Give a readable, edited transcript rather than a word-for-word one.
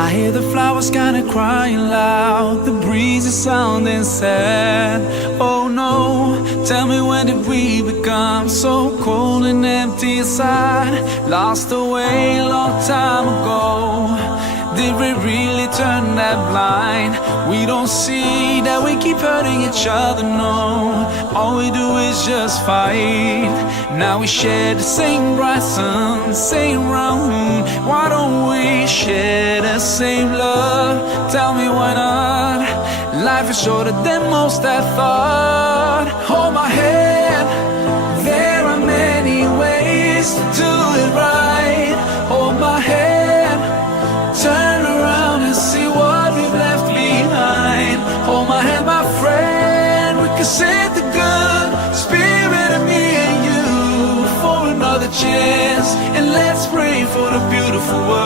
I hear the flowers kinda crying loud, the breeze is sounding sad. Oh no, tell me, when did we become so cold and empty inside? Lost away a long time ago. Did we really turn that blind? We don't see that we keep hurting each other, no. All we do is just fight. Now we share the same bright sun, same round. Why don't we share the same love? Tell me why not? Life is shorter than most I thought. Hold my hand, there are many ways to do it right. Hold my hand, turn around and see what we've left behind. Hold my hand, my friend, we can save the good spirit of me and you for another chance. And let's pray for the beautiful world.